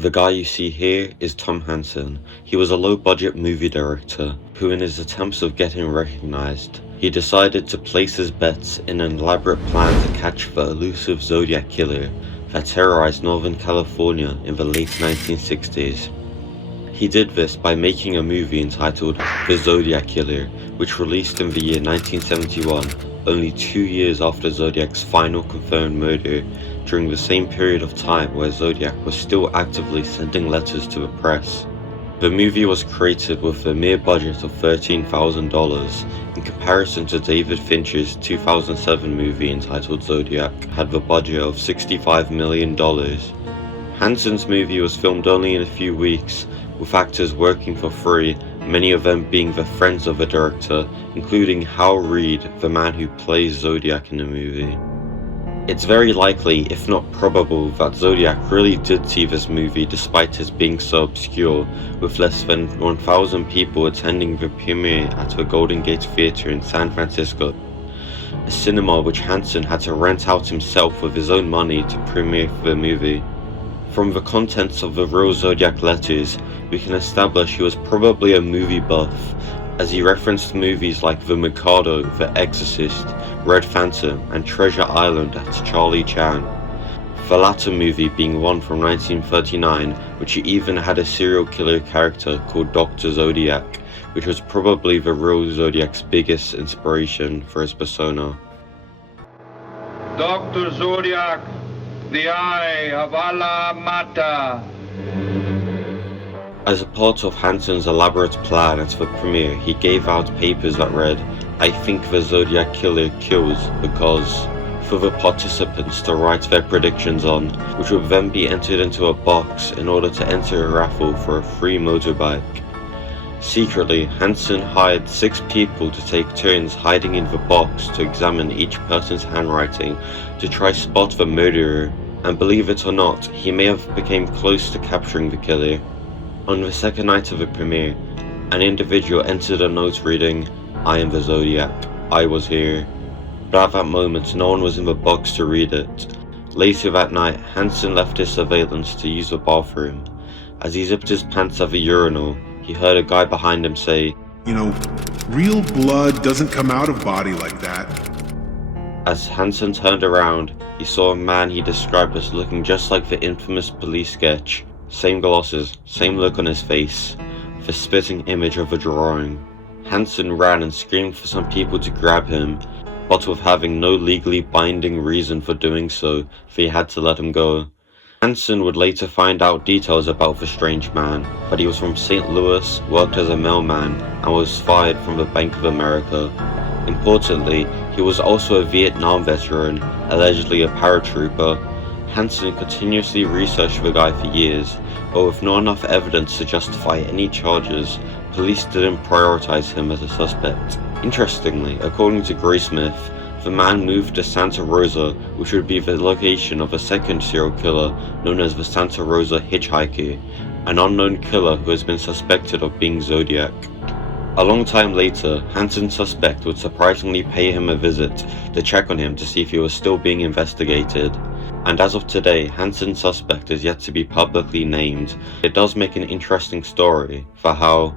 The guy you see here is Tom Hanson. He was a low-budget movie director who, in his attempts of getting recognized, he decided to place his bets in an elaborate plan to catch the elusive Zodiac Killer that terrorized Northern California in the late 1960s. He did this by making a movie entitled The Zodiac Killer, which released in the year 1971, only 2 years after Zodiac's final confirmed murder, during the same period of time where Zodiac was still actively sending letters to the press. The movie was created with a mere budget of $13,000, in comparison to David Fincher's 2007 movie entitled Zodiac had the budget of $65 million. Hanson's movie was filmed only in a few weeks, with actors working for free, many of them being the friends of the director, including Hal Reed, the man who plays Zodiac in the movie. It's very likely, if not probable, that Zodiac really did see this movie despite it being so obscure, with less than 1,000 people attending the premiere at the Golden Gate Theatre in San Francisco, a cinema which Hanson had to rent out himself with his own money to premiere the movie. From the contents of the real Zodiac letters, we can establish he was probably a movie buff, as he referenced movies like The Mikado, The Exorcist, Red Phantom, and Treasure Island at Charlie Chan. The latter movie being one from 1939, which even had a serial killer character called Dr. Zodiac, which was probably the real Zodiac's biggest inspiration for his persona. Dr. Zodiac, the Eye of Allah Mata. As a part of Hanson's elaborate plan at the premiere, he gave out papers that read, "I think the Zodiac Killer kills because," for the participants to write their predictions on, which would then be entered into a box in order to enter a raffle for a free motorbike. Secretly, Hanson hired 6 people to take turns hiding in the box to examine each person's handwriting to try spot the murderer, and believe it or not, he may have become close to capturing the killer. On the second night of the premiere, an individual entered a note reading, "I am the Zodiac, I was here," but at that moment no one was in the box to read it. Later that night, Hanson left his surveillance to use the bathroom. As he zipped his pants at the urinal, he heard a guy behind him say, "You know, real blood doesn't come out of body like that." As Hanson turned around, he saw a man he described as looking just like the infamous police sketch. Same glasses, same look on his face, the spitting image of a drawing. Hanson ran and screamed for some people to grab him, but with having no legally binding reason for doing so, they had to let him go. Hanson would later find out details about the strange man, that he was from St. Louis, worked as a mailman, and was fired from the Bank of America. Importantly, he was also a Vietnam veteran, allegedly a paratrooper. Hanson continuously researched the guy for years, but with not enough evidence to justify any charges, police didn't prioritize him as a suspect. Interestingly, according to Graysmith, the man moved to Santa Rosa, which would be the location of a second serial killer known as the Santa Rosa Hitchhiker, an unknown killer who has been suspected of being Zodiac. A long time later, Hanson's suspect would surprisingly pay him a visit to check on him to see if he was still being investigated. And as of today, Hanson's suspect is yet to be publicly named. It does make an interesting story for how,